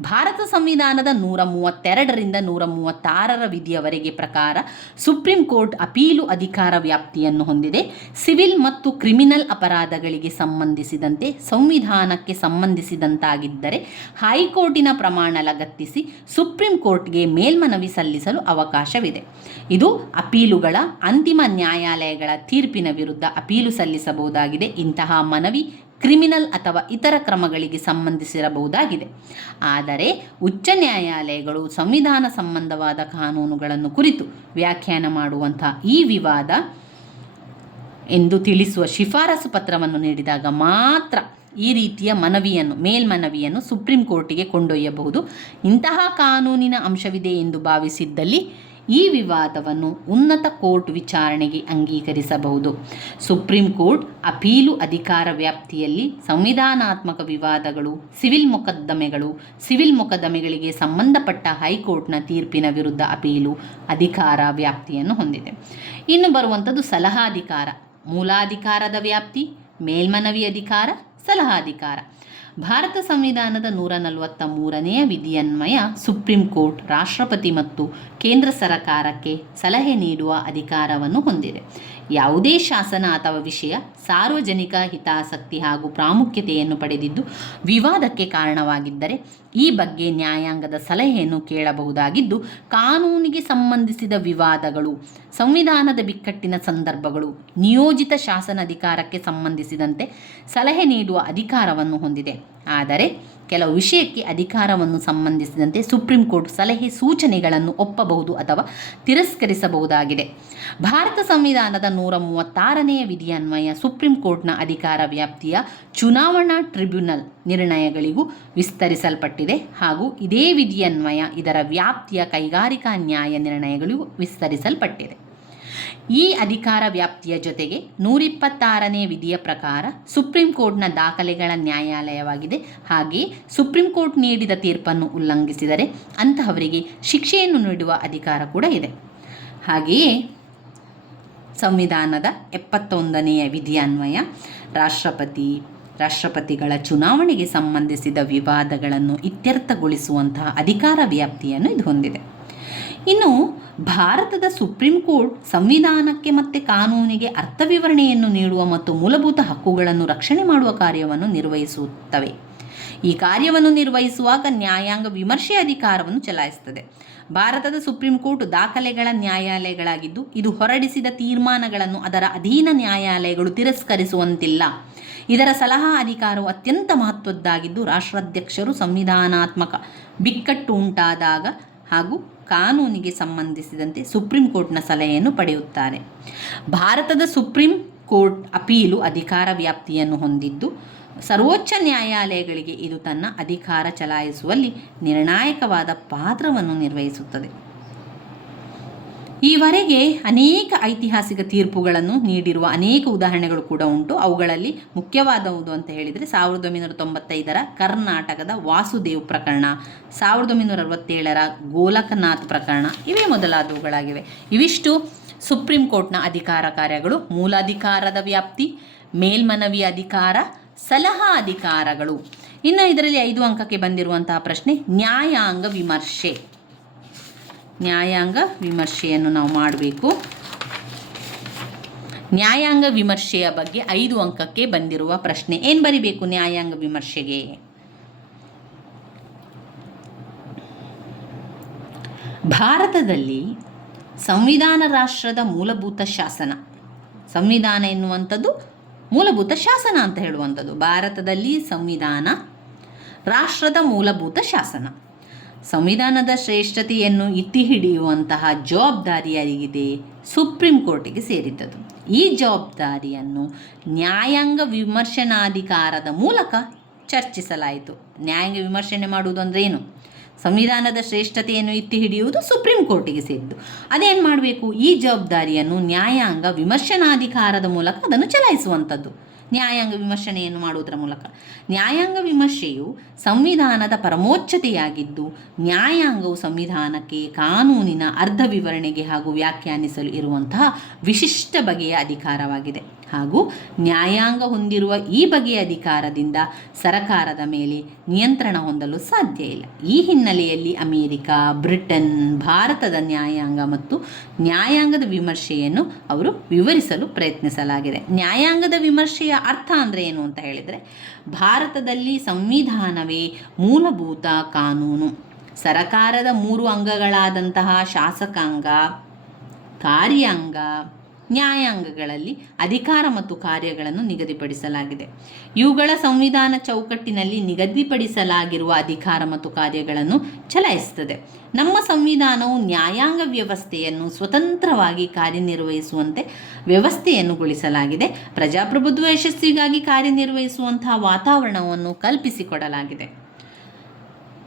ಭಾರತ ಸಂವಿಧಾನದ ನೂರ ಮೂವತ್ತೆರಡರಿಂದ ನೂರ ಮೂವತ್ತಾರರ ವಿಧಿಯವರೆಗೆ ಪ್ರಕಾರ ಸುಪ್ರೀಂ ಕೋರ್ಟ್ ಅಪೀಲು ಅಧಿಕಾರ ವ್ಯಾಪ್ತಿಯನ್ನು ಹೊಂದಿದೆ. ಸಿವಿಲ್ ಮತ್ತು ಕ್ರಿಮಿನಲ್ ಅಪರಾಧಗಳಿಗೆ ಸಂಬಂಧಿಸಿದಂತೆ ಸಂವಿಧಾನಕ್ಕೆ ಸಂಬಂಧಿಸಿದಂತಾಗಿದ್ದರೆ ಹೈಕೋರ್ಟಿನ ಪ್ರಮಾಣ ಲಗತ್ತಿಸಿ ಸುಪ್ರೀಂ ಕೋರ್ಟ್ಗೆ ಮೇಲ್ಮನವಿ ಸಲ್ಲಿಸಲು ಅವಕಾಶವಿದೆ. ಇದು ಅಪೀಲುಗಳ ಅಂತಿಮ ನ್ಯಾಯಾಲಯಗಳ ತೀರ್ಪಿನ ವಿರುದ್ಧ ಅಪೀಲು ಸಲ್ಲಿಸಬಹುದಾಗಿದೆ. ಇಂತಹ ಮನವಿ ಕ್ರಿಮಿನಲ್ ಅಥವಾ ಇತರ ಕ್ರಮಗಳಿಗೆ ಸಂಬಂಧಿಸಿರಬಹುದಾಗಿದೆ. ಆದರೆ ಉಚ್ಚ ನ್ಯಾಯಾಲಯಗಳು ಸಂವಿಧಾನ ಸಂಬಂಧವಾದ ಕಾನೂನುಗಳನ್ನು ಕುರಿತು ವ್ಯಾಖ್ಯಾನ ಮಾಡುವಂಥ ಈ ವಿವಾದ ಎಂದು ತಿಳಿಸುವ ಶಿಫಾರಸು ಪತ್ರವನ್ನು ನೀಡಿದಾಗ ಮಾತ್ರ ಈ ರೀತಿಯ ಮನವಿಯನ್ನು, ಮೇಲ್ಮನವಿಯನ್ನು ಸುಪ್ರೀಂ ಕೋರ್ಟಿಗೆ ಕೊಂಡೊಯ್ಯಬಹುದು. ಇಂತಹ ಕಾನೂನಿನ ಅಂಶವಿದೆ ಎಂದು ಭಾವಿಸಿದ್ದಲ್ಲಿ ಈ ವಿವಾದವನ್ನು ಉನ್ನತ ಕೋರ್ಟ್ ವಿಚಾರಣೆಗೆ ಅಂಗೀಕರಿಸಬಹುದು. ಸುಪ್ರೀಂ ಕೋರ್ಟ್ ಅಪೀಲು ಅಧಿಕಾರ ವ್ಯಾಪ್ತಿಯಲ್ಲಿ ಸಂವಿಧಾನಾತ್ಮಕ ವಿವಾದಗಳು, ಸಿವಿಲ್ ಮೊಕದ್ದಮೆಗಳು, ಸಿವಿಲ್ ಮೊಕದ್ದಮೆಗಳಿಗೆ ಸಂಬಂಧಪಟ್ಟ ಹೈಕೋರ್ಟ್ನ ತೀರ್ಪಿನ ವಿರುದ್ಧ ಅಪೀಲು ಅಧಿಕಾರ ವ್ಯಾಪ್ತಿಯನ್ನು ಹೊಂದಿದೆ. ಇನ್ನು ಬರುವಂಥದ್ದು ಸಲಹಾಧಿಕಾರ, ಮೂಲಾಧಿಕಾರದ ವ್ಯಾಪ್ತಿ, ಮೇಲ್ಮನವಿ ಅಧಿಕಾರ, ಸಲಹಾಧಿಕಾರ. ಭಾರತ ಸಂವಿಧಾನದ ನೂರ ನಲವತ್ತ ಮೂರನೆಯ ವಿಧಿಯನ್ವಯ ಸುಪ್ರೀಂ ಕೋರ್ಟ್, ರಾಷ್ಟ್ರಪತಿ ಮತ್ತು ಕೇಂದ್ರ ಸರಕಾರಕ್ಕೆ ಸಲಹೆ ನೀಡುವ ಅಧಿಕಾರವನ್ನು ಹೊಂದಿದೆ. ಯಾವುದೇ ಶಾಸನ ಅಥವಾ ವಿಷಯ ಸಾರ್ವಜನಿಕ ಹಿತಾಸಕ್ತಿ ಹಾಗೂ ಪ್ರಾಮುಖ್ಯತೆಯನ್ನು ಪಡೆದಿದ್ದು ವಿವಾದಕ್ಕೆ ಕಾರಣವಾಗಿದ್ದರೆ ಈ ಬಗ್ಗೆ ನ್ಯಾಯಾಂಗದ ಸಲಹೆಯನ್ನು ಕೇಳಬಹುದಾಗಿದ್ದು, ಕಾನೂನಿಗೆ ಸಂಬಂಧಿಸಿದ ವಿವಾದಗಳು, ಸಂವಿಧಾನದ ಬಿಕ್ಕಟ್ಟಿನ ಸಂದರ್ಭಗಳು, ನಿಯೋಜಿತ ಶಾಸನ ಅಧಿಕಾರಕ್ಕೆ ಸಂಬಂಧಿಸಿದಂತೆ ಸಲಹೆ ನೀಡುವ ಅಧಿಕಾರವನ್ನು ಹೊಂದಿದೆ. ಆದರೆ ಕೆಲವು ವಿಷಯಕ್ಕೆ ಅಧಿಕಾರವನ್ನು ಸಂಬಂಧಿಸಿದಂತೆ ಸುಪ್ರೀಂ ಕೋರ್ಟ್ ಸಲಹೆ ಸೂಚನೆಗಳನ್ನು ಒಪ್ಪಬಹುದು ಅಥವಾ ತಿರಸ್ಕರಿಸಬಹುದಾಗಿದೆ. ಭಾರತ ಸಂವಿಧಾನದ ನೂರ ಮೂವತ್ತಾರನೆಯ ವಿಧಿಯನ್ವಯ ಸುಪ್ರೀಂ ಕೋರ್ಟ್ನ ಅಧಿಕಾರ ವ್ಯಾಪ್ತಿಯ ಚುನಾವಣಾ ಟ್ರಿಬ್ಯುನಲ್ ನಿರ್ಣಯಗಳಿಗೂ ವಿಸ್ತರಿಸಲ್ಪಟ್ಟಿದೆ ಹಾಗೂ ಇದೇ ವಿಧಿಯನ್ವಯ ಇದರ ವ್ಯಾಪ್ತಿಯ ಕೈಗಾರಿಕಾ ನ್ಯಾಯ ನಿರ್ಣಯಗಳಿಗೂ ವಿಸ್ತರಿಸಲ್ಪಟ್ಟಿದೆ. ಈ ಅಧಿಕಾರ ವ್ಯಾಪ್ತಿಯ ಜೊತೆಗೆ ನೂರಿಪ್ಪತ್ತಾರನೇ ವಿಧಿಯ ಪ್ರಕಾರ ಸುಪ್ರೀಂ ಕೋರ್ಟ್ನ ದಾಖಲೆಗಳ ನ್ಯಾಯಾಲಯವಾಗಿದೆ. ಹಾಗೆಯೇ ಸುಪ್ರೀಂ ಕೋರ್ಟ್ ನೀಡಿದ ತೀರ್ಪನ್ನು ಉಲ್ಲಂಘಿಸಿದರೆ ಅಂತಹವರಿಗೆ ಶಿಕ್ಷೆಯನ್ನು ನೀಡುವ ಅಧಿಕಾರ ಕೂಡ ಇದೆ. ಹಾಗೆಯೇ ಸಂವಿಧಾನದ ಎಪ್ಪತ್ತೊಂದನೆಯ ವಿಧಿಯನ್ವಯ ರಾಷ್ಟ್ರಪತಿ, ರಾಷ್ಟ್ರಪತಿಗಳ ಚುನಾವಣೆಗೆ ಸಂಬಂಧಿಸಿದ ವಿವಾದಗಳನ್ನು ಇತ್ಯರ್ಥಗೊಳಿಸುವಂತಹ ಅಧಿಕಾರ ವ್ಯಾಪ್ತಿಯನ್ನು ಇದು ಹೊಂದಿದೆ. ಇನ್ನು ಭಾರತದ ಸುಪ್ರೀಂ ಕೋರ್ಟ್ ಸಂವಿಧಾನಕ್ಕೆ ಮತ್ತು ಕಾನೂನಿಗೆ ಅರ್ಥವಿವರಣೆಯನ್ನು ನೀಡುವ ಮತ್ತು ಮೂಲಭೂತ ಹಕ್ಕುಗಳನ್ನು ರಕ್ಷಣೆ ಮಾಡುವ ಕಾರ್ಯವನ್ನು ನಿರ್ವಹಿಸುತ್ತವೆ. ಈ ಕಾರ್ಯವನ್ನು ನಿರ್ವಹಿಸುವಾಗ ನ್ಯಾಯಾಂಗ ವಿಮರ್ಶೆ ಅಧಿಕಾರವನ್ನು ಚಲಾಯಿಸುತ್ತದೆ. ಭಾರತದ ಸುಪ್ರೀಂ ಕೋರ್ಟ್ ದಾಖಲೆಗಳ ನ್ಯಾಯಾಲಯಗಳಾಗಿದ್ದು, ಇದು ಹೊರಡಿಸಿದ ತೀರ್ಮಾನಗಳನ್ನು ಅದರ ಅಧೀನ ನ್ಯಾಯಾಲಯಗಳು ತಿರಸ್ಕರಿಸುವಂತಿಲ್ಲ. ಇದರ ಸಲಹಾ ಅಧಿಕಾರವು ಅತ್ಯಂತ ಮಹತ್ವದ್ದಾಗಿದ್ದು, ರಾಷ್ಟ್ರಾಧ್ಯಕ್ಷರು ಸಂವಿಧಾನಾತ್ಮಕ ಬಿಕ್ಕಟ್ಟು ಉಂಟಾದಾಗ ಹಾಗೂ ಕಾನೂನಿಗೆ ಸಂಬಂಧಿಸಿದಂತೆ ಸುಪ್ರೀಂ ಕೋರ್ಟ್ನ ಸಲಹೆಯನ್ನು ಪಡೆಯುತ್ತಾರೆ. ಭಾರತದ ಸುಪ್ರೀಂ ಕೋರ್ಟ್ ಅಪೀಲು ಅಧಿಕಾರ ವ್ಯಾಪ್ತಿಯನ್ನು ಹೊಂದಿದ್ದು, ಸರ್ವೋಚ್ಚ ನ್ಯಾಯಾಲಯಗಳಿಗೆ ಇದು ತನ್ನ ಅಧಿಕಾರ ಚಲಾಯಿಸುವಲ್ಲಿ ನಿರ್ಣಾಯಕವಾದ ಪಾತ್ರವನ್ನು ನಿರ್ವಹಿಸುತ್ತದೆ. ಈವರೆಗೆ ಅನೇಕ ಐತಿಹಾಸಿಕ ತೀರ್ಪುಗಳನ್ನು ನೀಡಿರುವ ಅನೇಕ ಉದಾಹರಣೆಗಳು ಕೂಡ ಉಂಟು. ಅವುಗಳಲ್ಲಿ ಮುಖ್ಯವಾದವುದು ಅಂತ ಹೇಳಿದರೆ ಸಾವಿರದ ಒಂಬೈನೂರ ತೊಂಬತ್ತೈದರ ಕರ್ನಾಟಕದ ವಾಸುದೇವ್ ಪ್ರಕರಣ, ಸಾವಿರದ ಒಂಬೈನೂರ ಅರವತ್ತೇಳರ ಗೋಲಕನಾಥ್ ಪ್ರಕರಣ, ಇವೇ ಮೊದಲಾದವುಗಳಾಗಿವೆ. ಇವಿಷ್ಟು ಸುಪ್ರೀಂ ಕೋರ್ಟ್ನ ಅಧಿಕಾರ ಕಾರ್ಯಗಳು, ಮೂಲಾಧಿಕಾರದ ವ್ಯಾಪ್ತಿ, ಮೇಲ್ಮನವಿ ಅಧಿಕಾರ, ಸಲಹಾ ಅಧಿಕಾರಗಳು. ಇನ್ನು ಇದರಲ್ಲಿ ಐದು ಅಂಕಕ್ಕೆ ಬಂದಿರುವಂತಹ ಪ್ರಶ್ನೆ, ನ್ಯಾಯಾಂಗ ವಿಮರ್ಶೆ. ನ್ಯಾಯಾಂಗ ವಿಮರ್ಶೆಯನ್ನು ನಾವು ಮಾಡಬೇಕು. ನ್ಯಾಯಾಂಗ ವಿಮರ್ಶೆಯ ಬಗ್ಗೆ ಐದು ಅಂಕಕ್ಕೆ ಬಂದಿರುವ ಪ್ರಶ್ನೆ. ಏನು ಬರಿಬೇಕು ನ್ಯಾಯಾಂಗ ವಿಮರ್ಶೆಗೆ? ಭಾರತದಲ್ಲಿ ಸಂವಿಧಾನ ರಾಷ್ಟ್ರದ ಮೂಲಭೂತ ಶಾಸನ. ಸಂವಿಧಾನ ಎನ್ನುವಂಥದ್ದು ಮೂಲಭೂತ ಶಾಸನ ಅಂತ ಹೇಳುವಂಥದ್ದು. ಭಾರತದಲ್ಲಿ ಸಂವಿಧಾನ ರಾಷ್ಟ್ರದ ಮೂಲಭೂತ ಶಾಸನ. ಸಂವಿಧಾನದ ಶ್ರೇಷ್ಠತೆಯನ್ನು ಇತ್ತಿ ಹಿಡಿಯುವಂತಹ ಜವಾಬ್ದಾರಿ ಯಾರಿಗಿದೆ ಸುಪ್ರೀಂ ಕೋರ್ಟಿಗೆ ಸೇರಿದ್ದದು. ಈ ಜವಾಬ್ದಾರಿಯನ್ನು ನ್ಯಾಯಾಂಗ ವಿಮರ್ಶನಾಧಿಕಾರದ ಮೂಲಕ ಚರ್ಚಿಸಲಾಯಿತು. ನ್ಯಾಯಾಂಗ ವಿಮರ್ಶನೆ ಮಾಡುವುದು ಅಂದರೆ ಏನು? ಸಂವಿಧಾನದ ಶ್ರೇಷ್ಠತೆಯನ್ನು ಇತ್ತಿ ಹಿಡಿಯುವುದು ಸುಪ್ರೀಂ ಕೋರ್ಟಿಗೆ ಸೇರಿದ್ದು. ಅದೇನು ಮಾಡಬೇಕು? ಈ ಜವಾಬ್ದಾರಿಯನ್ನು ನ್ಯಾಯಾಂಗ ವಿಮರ್ಶನಾಧಿಕಾರದ ಮೂಲಕ ಅದನ್ನು ಚಲಾಯಿಸುವಂಥದ್ದು. ನ್ಯಾಯಾಂಗ ವಿಮರ್ಶನೆಯನ್ನು ಮಾಡುವುದರ ಮೂಲಕ. ನ್ಯಾಯಾಂಗ ವಿಮರ್ಶೆಯು ಸಂವಿಧಾನದ ಪರಮೋಚ್ಚತೆಯಾಗಿದ್ದು, ನ್ಯಾಯಾಂಗವು ಸಂವಿಧಾನಕ್ಕೆ ಕಾನೂನಿನ ಅರ್ಧ ವಿವರಣೆಗೆ ಹಾಗೂ ವ್ಯಾಖ್ಯಾನಿಸಲು ಇರುವಂತಹ ವಿಶಿಷ್ಟ ಬಗೆಯ ಅಧಿಕಾರವಾಗಿದೆ. ಹಾಗೂ ನ್ಯಾಯಾಂಗ ಹೊಂದಿರುವ ಈ ಬಗೆಯ ಅಧಿಕಾರದಿಂದ ಸರಕಾರದ ಮೇಲೆ ನಿಯಂತ್ರಣ ಹೊಂದಲು ಸಾಧ್ಯ ಇಲ್ಲ. ಈ ಹಿನ್ನೆಲೆಯಲ್ಲಿ ಅಮೇರಿಕ, ಬ್ರಿಟನ್, ಭಾರತದ ನ್ಯಾಯಾಂಗ ಮತ್ತು ನ್ಯಾಯಾಂಗದ ವಿಮರ್ಶೆಯನ್ನು ಅವರು ವಿವರಿಸಲು ಪ್ರಯತ್ನಿಸಲಾಗಿದೆ. ನ್ಯಾಯಾಂಗದ ವಿಮರ್ಶೆಯ ಅರ್ಥ ಅಂದರೆ ಏನು ಅಂತ ಹೇಳಿದರೆ, ಭಾರತದಲ್ಲಿ ಸಂವಿಧಾನವೇ ಮೂಲಭೂತ ಕಾನೂನು. ಸರಕಾರದ ಮೂರು ಅಂಗಗಳಾದಂತಹ ಶಾಸಕಾಂಗ, ಕಾರ್ಯಾಂಗ ನ್ಯಾಯಾಂಗಗಳಲ್ಲಿ ಅಧಿಕಾರ ಮತ್ತು ಕಾರ್ಯಗಳನ್ನು ನಿಗದಿಪಡಿಸಲಾಗಿದೆ. ಇವುಗಳ ಸಂವಿಧಾನ ಚೌಕಟ್ಟಿನಲ್ಲಿ ನಿಗದಿಪಡಿಸಲಾಗಿರುವ ಅಧಿಕಾರ ಮತ್ತು ಕಾರ್ಯಗಳನ್ನು ಚಲಾಯಿಸುತ್ತದೆ. ನಮ್ಮ ಸಂವಿಧಾನವು ನ್ಯಾಯಾಂಗ ವ್ಯವಸ್ಥೆಯನ್ನು ಸ್ವತಂತ್ರವಾಗಿ ಕಾರ್ಯನಿರ್ವಹಿಸುವಂತೆ ವ್ಯವಸ್ಥೆಯನ್ನುಗೊಳಿಸಲಾಗಿದೆ ಪ್ರಜಾಪ್ರಭುತ್ವ ಯಶಸ್ವಿಗಾಗಿ ಕಾರ್ಯನಿರ್ವಹಿಸುವಂತಹ ವಾತಾವರಣವನ್ನು ಕಲ್ಪಿಸಿಕೊಡಲಾಗಿದೆ.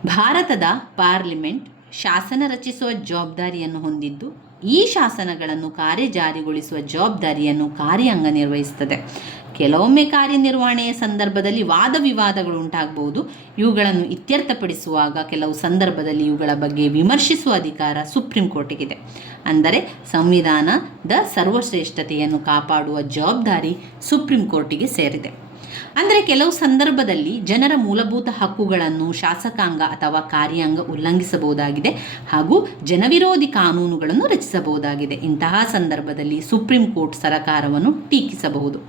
ಭಾರತದ ಪಾರ್ಲಿಮೆಂಟ್ ಶಾಸನ ರಚಿಸುವ ಜವಾಬ್ದಾರಿಯನ್ನು ಹೊಂದಿದ್ದು ಈ ಶಾಸನಗಳನ್ನು ಕಾರ್ಯಜಾರಿಗೊಳಿಸುವ ಜವಾಬ್ದಾರಿಯನ್ನು ಕಾರ್ಯಾಂಗ ನಿರ್ವಹಿಸುತ್ತದೆ. ಕೆಲವೊಮ್ಮೆ ಕಾರ್ಯನಿರ್ವಹಣೆಯ ಸಂದರ್ಭದಲ್ಲಿ ವಾದ ವಿವಾದಗಳು ಉಂಟಾಗಬಹುದು. ಇವುಗಳನ್ನು ಇತ್ಯರ್ಥಪಡಿಸುವಾಗ ಕೆಲವು ಸಂದರ್ಭದಲ್ಲಿ ಇವುಗಳ ಬಗ್ಗೆ ವಿಮರ್ಶಿಸುವ ಅಧಿಕಾರ ಸುಪ್ರೀಂ ಕೋರ್ಟಿಗಿದೆ. ಅಂದರೆ ಸಂವಿಧಾನದ ಸರ್ವಶ್ರೇಷ್ಠತೆಯನ್ನು ಕಾಪಾಡುವ ಜವಾಬ್ದಾರಿ ಸುಪ್ರೀಂ ಕೋರ್ಟಿಗೆ ಸೇರಿದೆ. ಅಂದರೆ ಕೆಲವು ಸಂದರ್ಭದಲ್ಲಿ ಜನರ ಮೂಲಭೂತ ಹಕ್ಕುಗಳನ್ನು ಶಾಸಕಾಂಗ ಅಥವಾ ಕಾರ್ಯಾಂಗ ಉಲ್ಲಂಘಿಸಬಹುದಾಗಿದೆ ಹಾಗೂ ಜನವಿರೋಧಿ ಕಾನೂನುಗಳನ್ನು ರಚಿಸಬಹುದಾಗಿದೆ. ಇಂತಹ ಸಂದರ್ಭದಲ್ಲಿ ಸುಪ್ರೀಂ ಕೋರ್ಟ್ ಸರಕಾರವನ್ನು ಟೀಕಿಸಬಹುದು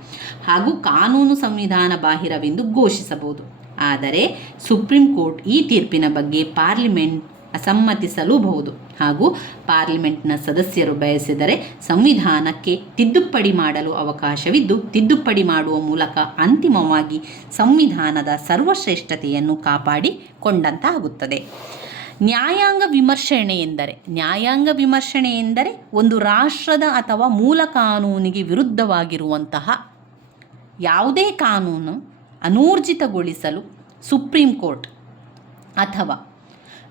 ಹಾಗೂ ಕಾನೂನು ಸಂವಿಧಾನ ಬಾಹಿರವೆಂದು ಘೋಷಿಸಬಹುದು. ಆದರೆ ಸುಪ್ರೀಂ ಕೋರ್ಟ್ ಈ ತೀರ್ಪಿನ ಬಗ್ಗೆ ಪಾರ್ಲಿಮೆಂಟ್ ಅಸಮ್ಮತಿಸಲೂಬಹುದು. ಹಾಗೂ ಪಾರ್ಲಿಮೆಂಟ್ನ ಸದಸ್ಯರು ಬಯಸಿದರೆ ಸಂವಿಧಾನಕ್ಕೆ ತಿದ್ದುಪಡಿ ಮಾಡಲು ಅವಕಾಶವಿದ್ದು, ತಿದ್ದುಪಡಿ ಮಾಡುವ ಮೂಲಕ ಅಂತಿಮವಾಗಿ ಸಂವಿಧಾನದ ಸರ್ವಶ್ರೇಷ್ಠತೆಯನ್ನು ಕಾಪಾಡಿಕೊಂಡಂತಾಗುತ್ತದೆ. ನ್ಯಾಯಾಂಗ ವಿಮರ್ಶಣೆ ಎಂದರೆ, ನ್ಯಾಯಾಂಗ ವಿಮರ್ಶಣೆ ಎಂದರೆ ಒಂದು ರಾಷ್ಟ್ರದ ಅಥವಾ ಮೂಲ ಕಾನೂನಿಗೆ ವಿರುದ್ಧವಾಗಿರುವಂತಹ ಯಾವುದೇ ಕಾನೂನು ಅನೂರ್ಜಿತಗೊಳಿಸಲು ಸುಪ್ರೀಂ ಕೋರ್ಟ್ ಅಥವಾ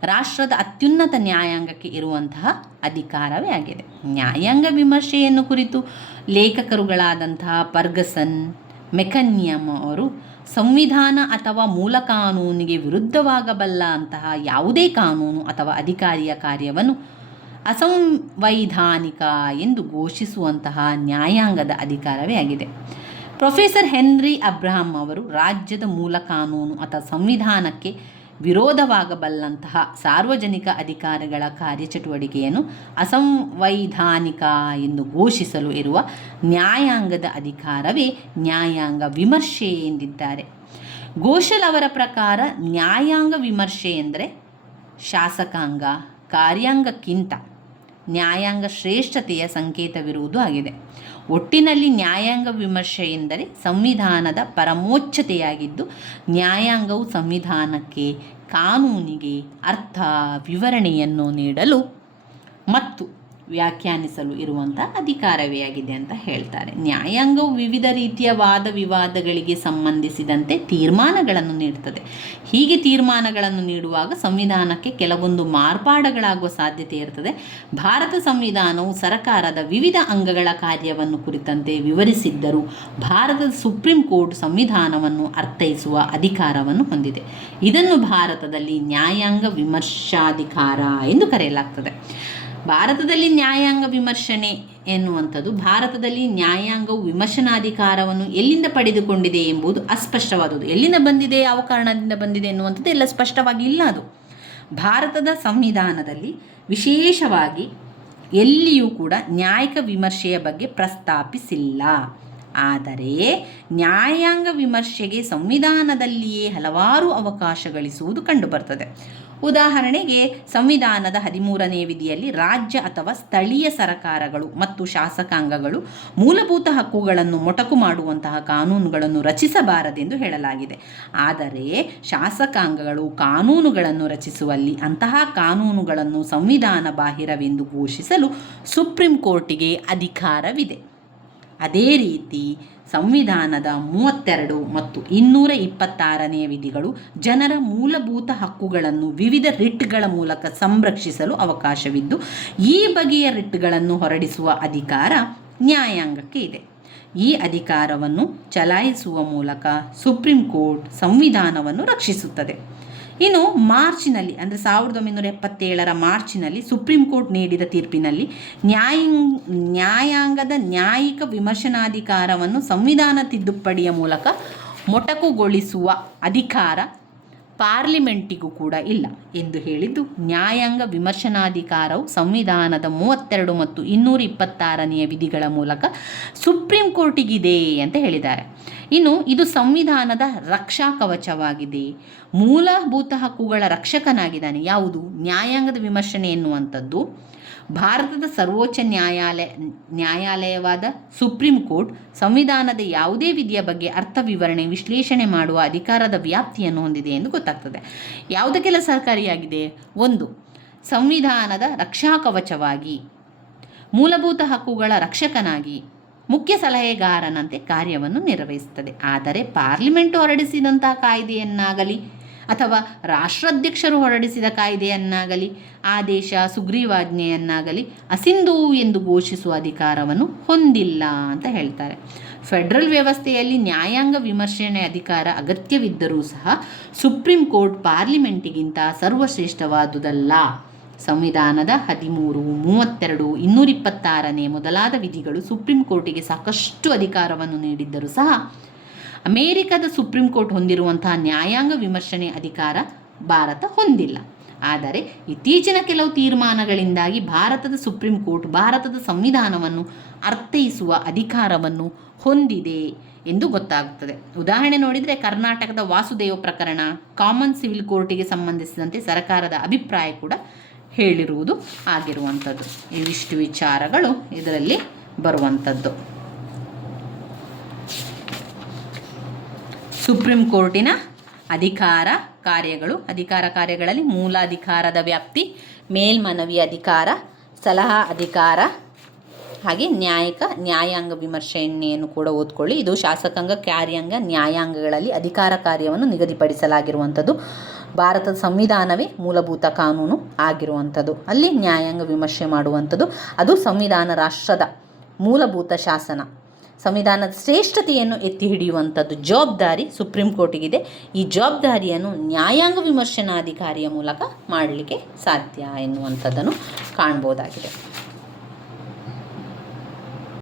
ರಾಷ್ಟ್ರದ ಅತ್ಯುನ್ನತ ನ್ಯಾಯಾಂಗಕ್ಕೆ ಇರುವಂತಹ ಅಧಿಕಾರವೇ ಆಗಿದೆ. ನ್ಯಾಯಾಂಗ ವಿಮರ್ಶೆಯನ್ನು ಕುರಿತು ಲೇಖಕರುಗಳಾದಂತಹ ಪರ್ಗಸನ್, ಮೆಕನ್ಯಮ್ ಅವರು ಸಂವಿಧಾನ ಅಥವಾ ಮೂಲ ಕಾನೂನಿಗೆ ವಿರುದ್ಧವಾಗಬಲ್ಲ ಅಂತಹ ಯಾವುದೇ ಕಾನೂನು ಅಥವಾ ಅಧಿಕಾರಿಯ ಕಾರ್ಯವನ್ನು ಅಸಂವೈಧಾನಿಕ ಎಂದು ಘೋಷಿಸುವಂತಹ ನ್ಯಾಯಾಂಗದ ಅಧಿಕಾರವೇ ಆಗಿದೆ. ಪ್ರೊಫೆಸರ್ ಹೆನ್ರಿ ಅಬ್ರಹಾಂ ಅವರು ರಾಜ್ಯದ ಮೂಲ ಕಾನೂನು ಅಥವಾ ಸಂವಿಧಾನಕ್ಕೆ ವಿರೋಧವಾಗಬಲ್ಲಂತಹ ಸಾರ್ವಜನಿಕ ಅಧಿಕಾರಿಗಳ ಕಾರ್ಯಚಟುವಟಿಕೆಯನ್ನು ಅಸಂವೈಧಾನಿಕ ಎಂದು ಘೋಷಿಸಲು ಇರುವ ನ್ಯಾಯಾಂಗದ ಅಧಿಕಾರವೇ ನ್ಯಾಯಾಂಗ ವಿಮರ್ಶೆ ಎಂದಿದ್ದಾರೆ. ಘೋಷಲ್ ಅವರ ಪ್ರಕಾರ ನ್ಯಾಯಾಂಗ ವಿಮರ್ಶೆ ಎಂದರೆ ಶಾಸಕಾಂಗ, ಕಾರ್ಯಾಂಗಕ್ಕಿಂತ ನ್ಯಾಯಾಂಗ ಶ್ರೇಷ್ಠತೆಯ ಸಂಕೇತವಿರುವುದು ಆಗಿದೆ. ಒಟ್ಟಿನಲ್ಲಿ ನ್ಯಾಯಾಂಗ ವಿಮರ್ಶೆ ಎಂದರೆ ಸಂವಿಧಾನದ ಪರಮೋಚ್ಚತೆಯಾಗಿದ್ದು, ನ್ಯಾಯಾಂಗವು ಸಂವಿಧಾನಕ್ಕೆ ಕಾನೂನಿಗೆ ಅರ್ಥ ವಿವರಣೆಯನ್ನು ನೀಡಲು ಮತ್ತು ವ್ಯಾಖ್ಯಾನಿಸಲು ಇರುವಂಥ ಅಧಿಕಾರವೇ ಆಗಿದೆ ಅಂತ ಹೇಳ್ತಾರೆ. ನ್ಯಾಯಾಂಗವು ವಿವಿಧ ರೀತಿಯ ವಾದ ವಿವಾದಗಳಿಗೆ ಸಂಬಂಧಿಸಿದಂತೆ ತೀರ್ಮಾನಗಳನ್ನು ನೀಡುತ್ತದೆ ಹೀಗೆ ತೀರ್ಮಾನಗಳನ್ನು ನೀಡುವಾಗ ಸಂವಿಧಾನಕ್ಕೆ ಕೆಲವೊಂದು ಮಾರ್ಪಾಡುಗಳಾಗುವ ಸಾಧ್ಯತೆ ಇರುತ್ತದೆ ಭಾರತ ಸಂವಿಧಾನವು ಸರ್ಕಾರದ ವಿವಿಧ ಅಂಗಗಳ ಕಾರ್ಯವನ್ನು ಕುರಿತಂತೆ ವಿವರಿಸಿದ್ದರೂ ಭಾರತದ ಸುಪ್ರೀಂ ಕೋರ್ಟ್ ಸಂವಿಧಾನವನ್ನು ಅರ್ಥೈಸುವ ಅಧಿಕಾರವನ್ನು ಹೊಂದಿದೆ. ಇದನ್ನು ಭಾರತದಲ್ಲಿ ನ್ಯಾಯಾಂಗ ವಿಮರ್ಶಾಧಿಕಾರ ಎಂದು ಕರೆಯಲಾಗ್ತದೆ. ಭಾರತದಲ್ಲಿ ನ್ಯಾಯಾಂಗ ವಿಮರ್ಶನೆ ಎನ್ನುವಂಥದ್ದು ಭಾರತದಲ್ಲಿ ನ್ಯಾಯಾಂಗವು ವಿಮರ್ಶನಾಧಿಕಾರವನ್ನು ಎಲ್ಲಿಂದ ಪಡೆದುಕೊಂಡಿದೆ ಎಂಬುದು ಅಸ್ಪಷ್ಟವಾದದ್ದು. ಎಲ್ಲಿಂದ ಬಂದಿದೆ, ಯಾವ ಕಾರಣದಿಂದ ಬಂದಿದೆ ಎನ್ನುವಂಥದ್ದು ಎಲ್ಲ ಸ್ಪಷ್ಟವಾಗಿ ಇಲ್ಲ ಅದು. ಭಾರತದ ಸಂವಿಧಾನದಲ್ಲಿ ವಿಶೇಷವಾಗಿ ಎಲ್ಲಿಯೂ ಕೂಡ ನ್ಯಾಯಿಕ ವಿಮರ್ಶೆಯ ಬಗ್ಗೆ ಪ್ರಸ್ತಾಪಿಸಿಲ್ಲ. ಆದರೆ ನ್ಯಾಯಾಂಗ ವಿಮರ್ಶೆಗೆ ಸಂವಿಧಾನದಲ್ಲಿಯೇ ಹಲವಾರು ಅವಕಾಶಗಳಿಸುವುದು ಕಂಡುಬರ್ತದೆ. ಉದಾಹರಣೆಗೆ, ಸಂವಿಧಾನದ ಹದಿಮೂರನೇ ವಿಧಿಯಲ್ಲಿ ರಾಜ್ಯ ಅಥವಾ ಸ್ಥಳೀಯ ಸರಕಾರಗಳು ಮತ್ತು ಶಾಸಕಾಂಗಗಳು ಮೂಲಭೂತ ಹಕ್ಕುಗಳನ್ನು ಮೊಟಕು ಮಾಡುವಂತಹ ಕಾನೂನುಗಳನ್ನು ರಚಿಸಬಾರದೆಂದು ಹೇಳಲಾಗಿದೆ. ಆದರೆ ಶಾಸಕಾಂಗಗಳು ಕಾನೂನುಗಳನ್ನು ರಚಿಸುವಲ್ಲಿ ಅಂತಹ ಕಾನೂನುಗಳನ್ನು ಸಂವಿಧಾನ ಬಾಹಿರವೆಂದು ಘೋಷಿಸಲು ಸುಪ್ರೀಂ ಕೋರ್ಟಿಗೆ ಅಧಿಕಾರವಿದೆ. ಅದೇ ರೀತಿ ಸಂವಿಧಾನದ ಮೂವತ್ತೆರಡು ಮತ್ತು ಇನ್ನೂರ ಇಪ್ಪತ್ತಾರನೆಯ ವಿಧಿಗಳು ಜನರ ಮೂಲಭೂತ ಹಕ್ಕುಗಳನ್ನು ವಿವಿಧ ರಿಟ್ಗಳ ಮೂಲಕ ಸಂರಕ್ಷಿಸಲು ಅವಕಾಶವಿದ್ದು, ಈ ಬಗೆಯ ರಿಟ್ಗಳನ್ನು ಹೊರಡಿಸುವ ಅಧಿಕಾರ ನ್ಯಾಯಾಂಗಕ್ಕೆ ಇದೆ. ಈ ಅಧಿಕಾರವನ್ನು ಚಲಾಯಿಸುವ ಮೂಲಕ ಸುಪ್ರೀಂ ಕೋರ್ಟ್ ಸಂವಿಧಾನವನ್ನು ರಕ್ಷಿಸುತ್ತದೆ. ಇನ್ನು ಮಾರ್ಚಿನಲ್ಲಿ, ಅಂದರೆ ಸಾವಿರದ ಒಂಬೈನೂರ ಎಪ್ಪತ್ತೇಳರ ಮಾರ್ಚಿನಲ್ಲಿ ಸುಪ್ರೀಂ ಕೋರ್ಟ್ ನೀಡಿದ ತೀರ್ಪಿನಲ್ಲಿ ನ್ಯಾಯ, ನ್ಯಾಯಾಂಗದ ನ್ಯಾಯಿಕ ವಿಮರ್ಶನಾಧಿಕಾರವನ್ನು ಸಂವಿಧಾನ ತಿದ್ದುಪಡಿಯ ಮೂಲಕ ಮೊಟಕುಗೊಳಿಸುವ ಅಧಿಕಾರ ಪಾರ್ಲಿಮೆಂಟಿಗೂ ಕೂಡ ಇಲ್ಲ ಎಂದು ಹೇಳಿದ್ದು, ನ್ಯಾಯಾಂಗ ವಿಮರ್ಶನಾಧಿಕಾರವು ಸಂವಿಧಾನದ ಮೂವತ್ತೆರಡು ಮತ್ತು ಇನ್ನೂರ ಇಪ್ಪತ್ತಾರನೆಯ ವಿಧಿಗಳ ಮೂಲಕ ಸುಪ್ರೀಂ ಕೋರ್ಟಿಗಿದೆ ಅಂತ ಹೇಳಿದ್ದಾರೆ. ಇನ್ನು ಇದು ಸಂವಿಧಾನದ ರಕ್ಷಾ ಕವಚವಾಗಿದೆ. ಮೂಲಭೂತ ಹಕ್ಕುಗಳ ರಕ್ಷಕನಾಗಿದ್ದಾನೆ. ಯಾವುದು? ನ್ಯಾಯಾಂಗದ ವಿಮರ್ಶನೆ ಎನ್ನುವಂಥದ್ದು. ಭಾರತದ ಸರ್ವೋಚ್ಚ ನ್ಯಾಯಾಲಯ, ನ್ಯಾಯಾಲಯವಾದ ಸುಪ್ರೀಂ ಕೋರ್ಟ್ ಸಂವಿಧಾನದ ಯಾವುದೇ ವಿಧಿಯ ಬಗ್ಗೆ ಅರ್ಥ ವಿವರಣೆ, ವಿಶ್ಲೇಷಣೆ ಮಾಡುವ ಅಧಿಕಾರದ ವ್ಯಾಪ್ತಿಯನ್ನು ಹೊಂದಿದೆ ಎಂದು ಗೊತ್ತಾಗ್ತದೆ. ಯಾವುದಕ್ಕೆಲ್ಲ ಸಹಕಾರಿಯಾಗಿದೆ? ಒಂದು, ಸಂವಿಧಾನದ ರಕ್ಷಾ ಕವಚವಾಗಿ, ಮೂಲಭೂತ ಹಕ್ಕುಗಳ ರಕ್ಷಕನಾಗಿ. ಮುಖ್ಯ ಸಲಹೆಗಾರನಂತೆ ಕಾರ್ಯವನ್ನು ನಿರ್ವಹಿಸುತ್ತದೆ. ಆದರೆ ಪಾರ್ಲಿಮೆಂಟ್ ಹೊರಡಿಸಿದಂತಹ ಕಾಯ್ದೆಯನ್ನಾಗಲಿ ಅಥವಾ ರಾಷ್ಟ್ರಾಧ್ಯಕ್ಷರು ಹೊರಡಿಸಿದ ಕಾಯ್ದೆಯನ್ನಾಗಲಿ, ಆದೇಶ ಸುಗ್ರೀವಾಜ್ಞೆಯನ್ನಾಗಲಿ ಅಸಿಂಧು ಎಂದು ಘೋಷಿಸುವ ಅಧಿಕಾರವನ್ನು ಹೊಂದಿಲ್ಲ ಅಂತ ಹೇಳ್ತಾರೆ. ಫೆಡರಲ್ ವ್ಯವಸ್ಥೆಯಲ್ಲಿ ನ್ಯಾಯಾಂಗ ವಿಮರ್ಶನೆ ಅಧಿಕಾರ ಅಗತ್ಯವಿದ್ದರೂ ಸಹ ಸುಪ್ರೀಂ ಕೋರ್ಟ್ ಪಾರ್ಲಿಮೆಂಟಿಗಿಂತ ಸರ್ವಶ್ರೇಷ್ಠವಾದುದಲ್ಲ. ಸಂವಿಧಾನದ ಹದಿಮೂರು, ಮೂವತ್ತೆರಡು, ಇನ್ನೂರಿಪ್ಪತ್ತಾರನೇ ಮೊದಲಾದ ವಿಧಿಗಳು ಸುಪ್ರೀಂ ಕೋರ್ಟಿಗೆ ಸಾಕಷ್ಟು ಅಧಿಕಾರವನ್ನು ನೀಡಿದ್ದರೂ ಸಹ ಅಮೇರಿಕದ ಸುಪ್ರೀಂ ಕೋರ್ಟ್ ಹೊಂದಿರುವಂತಹ ನ್ಯಾಯಾಂಗ ವಿಮರ್ಶನೆ ಅಧಿಕಾರ ಭಾರತ ಹೊಂದಿಲ್ಲ. ಆದರೆ ಇತ್ತೀಚಿನ ಕೆಲವು ತೀರ್ಮಾನಗಳಿಂದಾಗಿ ಭಾರತದ ಸುಪ್ರೀಂ ಕೋರ್ಟ್ ಭಾರತದ ಸಂವಿಧಾನವನ್ನು ಅರ್ಥೈಸುವ ಅಧಿಕಾರವನ್ನು ಹೊಂದಿದೆ ಎಂದು ಗೊತ್ತಾಗುತ್ತದೆ. ಉದಾಹರಣೆ ನೋಡಿದರೆ ಕರ್ನಾಟಕದ ವಾಸುದೇವ ಪ್ರಕರಣ ಕಾಮನ್ ಸಿವಿಲ್ ಕೋರ್ಟಿಗೆ ಸಂಬಂಧಿಸಿದಂತೆ ಸರ್ಕಾರದ ಅಭಿಪ್ರಾಯ ಕೂಡ ಹೇಳಿರುವುದು ಆಗಿರುವಂಥದ್ದು. ಇವಿಷ್ಟು ವಿಚಾರಗಳು ಇದರಲ್ಲಿ ಬರುವಂಥದ್ದು. ಸುಪ್ರೀಂ ಕೋರ್ಟಿನ ಅಧಿಕಾರ ಕಾರ್ಯಗಳು, ಅಧಿಕಾರ ಕಾರ್ಯಗಳಲ್ಲಿ ಮೂಲ ಅಧಿಕಾರದ ವ್ಯಾಪ್ತಿ, ಮೇಲ್ಮನವಿ ಅಧಿಕಾರ, ಸಲಹಾ ಅಧಿಕಾರ, ಹಾಗೆ ನ್ಯಾಯಿಕ ನ್ಯಾಯಾಂಗ ವಿಮರ್ಶೆಯನ್ನು ಕೂಡ ಓದ್ಕೊಳ್ಳಿ. ಇದು ಶಾಸಕಾಂಗ ಕಾರ್ಯಾಂಗ ನ್ಯಾಯಾಂಗಗಳಲ್ಲಿ ಅಧಿಕಾರ ಕಾರ್ಯವನ್ನು ನಿಗದಿಪಡಿಸಲಾಗಿರುವಂಥದ್ದು. ಭಾರತದ ಸಂವಿಧಾನವೇ ಮೂಲಭೂತ ಕಾನೂನು ಆಗಿರುವಂಥದ್ದು. ಅಲ್ಲಿ ನ್ಯಾಯಾಂಗ ವಿಮರ್ಶೆ ಮಾಡುವಂಥದ್ದು. ಅದು ಸಂವಿಧಾನ ರಾಷ್ಟ್ರದ ಮೂಲಭೂತ ಶಾಸನ. ಸಂವಿಧಾನದ ಶ್ರೇಷ್ಠತೆಯನ್ನು ಎತ್ತಿ ಹಿಡಿಯುವಂಥದ್ದು ಜವಾಬ್ದಾರಿ ಸುಪ್ರೀಂ ಕೋರ್ಟಿಗಿದೆ. ಈ ಜವಾಬ್ದಾರಿಯನ್ನು ನ್ಯಾಯಾಂಗ ವಿಮರ್ಶನಾಧಿಕಾರಿಯ ಮೂಲಕ ಮಾಡಲಿಕ್ಕೆ ಸಾಧ್ಯ ಎನ್ನುವಂಥದ್ದನ್ನು ಕಾಣ್ಬೋದಾಗಿದೆ.